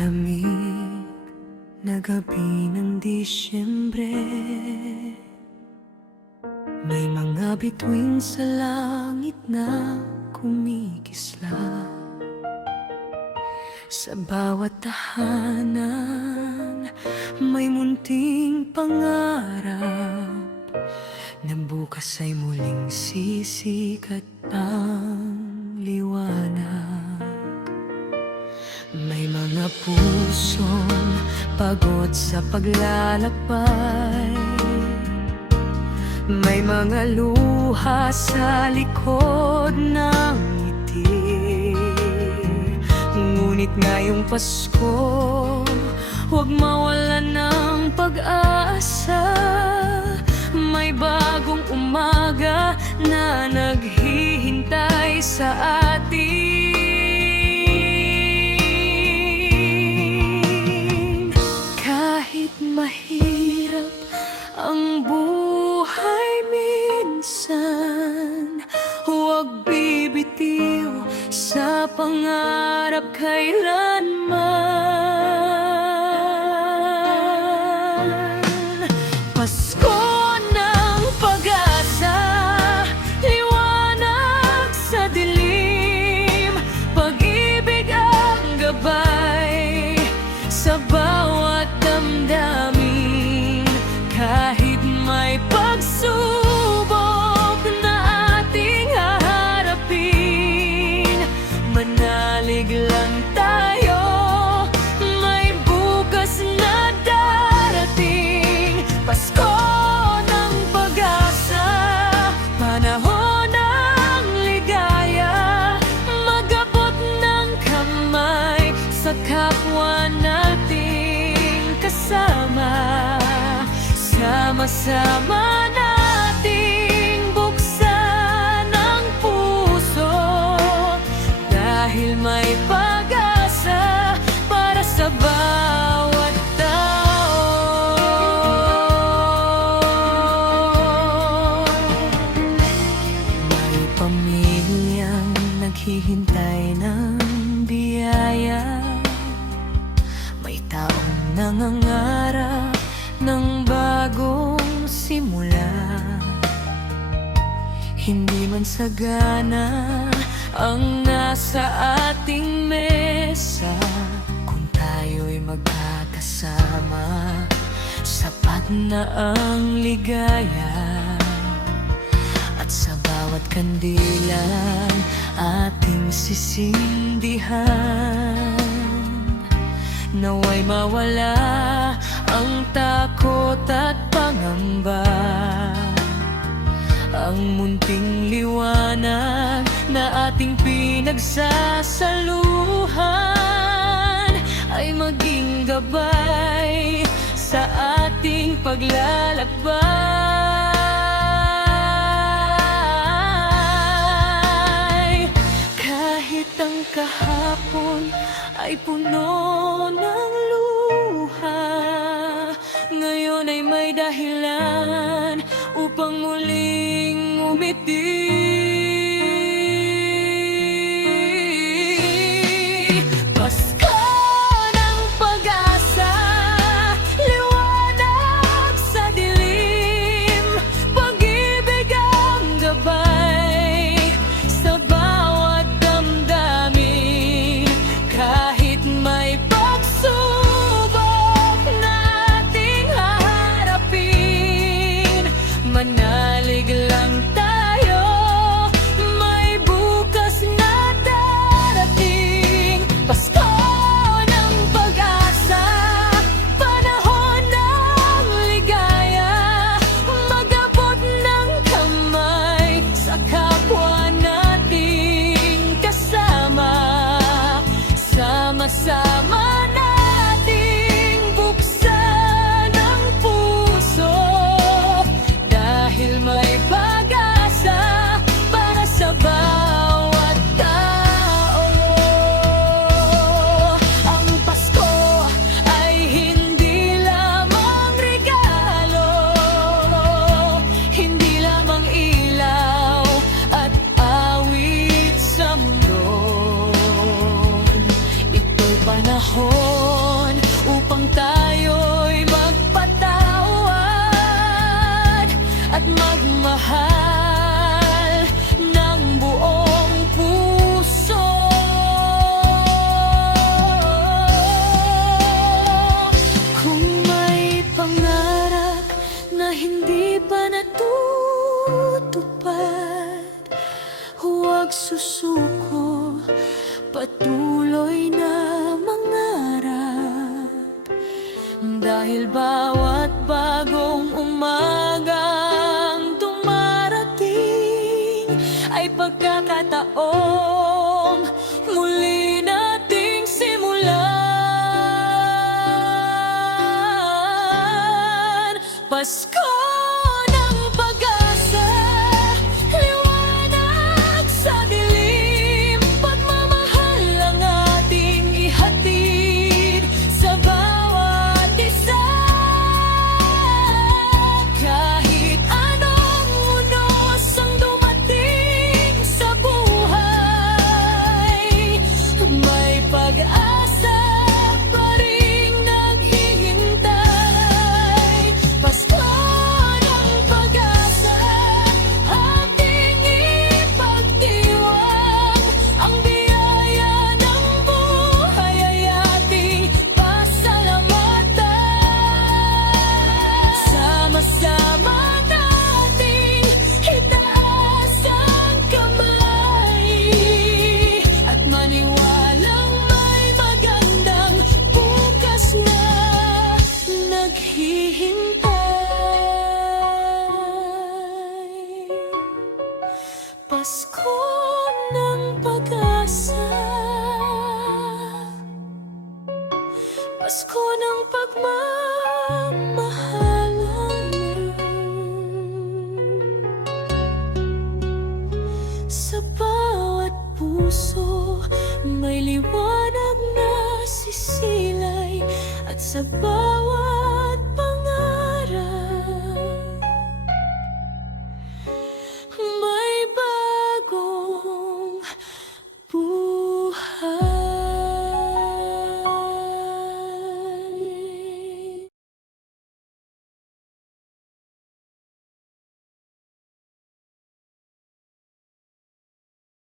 Malamig na gabi ng Disyembre, may mga bituin sa langit na kumikislap. Sa bawat tahanan may munting pangarap na bukas ay muling sisikat ang liwanag. May mga pusong pagod sa paglalakbay, may mga luha sa likod ng ngiti. Ngunit ngayong Pasko, huwag mawalan ng pag-asa. May bagong umaga na naghihintay sa atin. Kahit mahirap ang buhay minsan, huwag bibitiw sa pangarap kailanman. Pasko ng pag-asa, liwanag sa dilim, pag-ibig ang gabay sa bawat damdamin. Kahit may pagsubok na ating haharapin, manalig lang tayo, may bukas na darating. Pasko ng pag-asa, panahon ng ligaya, mag-abot ng kamay sa kapwa nating kasama. Sama-sama nating buksan ang puso, dahil may pag-asa para sa bawat tao. May pamilyang naghihintay ng biyaya, may taong nangangarap ng bagong simula. Hindi man sagana ang nasa ating mesa, kung tayo'y magkakasama, sapat na ang ligaya. At sa bawat kandilan ating sisindihan, naway mawala ang takot at pangamba. Ang munting liwanag na ating pinagsasaluhan ay maging gabay sa ating paglalakbay. Kahit ang kahapon ay puno ng luha, ngayon ay may dahilan upang muling umiti. Pasko ng pag-asa, liwanag sa dilim, pag-ibig ang gabay sa bawat damdamin. Kahit may pagsubok na ating haharapin, manalig lang tayo, may bukas na darating. Pasko ng pag-asa, panahon ng ligaya, mag-abot ng kamay sa kapwa nating kasama. Sama-sama nating buksan ang puso, dahil may pag-asa para sa bawat tao. Ang Pasko ay hindi lamang regalo, hindi lamang ilaw at awit sa mundo. Ito'y panahon upang tayo'y magpatawad at magmahal ng buong puso. Kung may pangarap na hindi pa natutupad, huwag susuko, patuloy na mangarap. Dahil bawat bagong umagang dumarating ay pagkakataong muli nating simulan. Pasko ng pag-asa, liwanag sa dilim, pagmamahal ang ating ihatid sa bawat isa. Kahit anong unos ang dumating sa buhay, may pag-asa pa ring naghihintay. Pasko ng pag-asa, ating ipagdiwang, ang biyaya ng buhay ay ating pasalamatan. Sama-sama nating itaas ang kamay at maniwalang may magandang bukas na naghihintay. Pasko ng pag-asa, Pasko ng pagmamahalan. Sa bawat puso may liwanag na sisilay, at sa bawat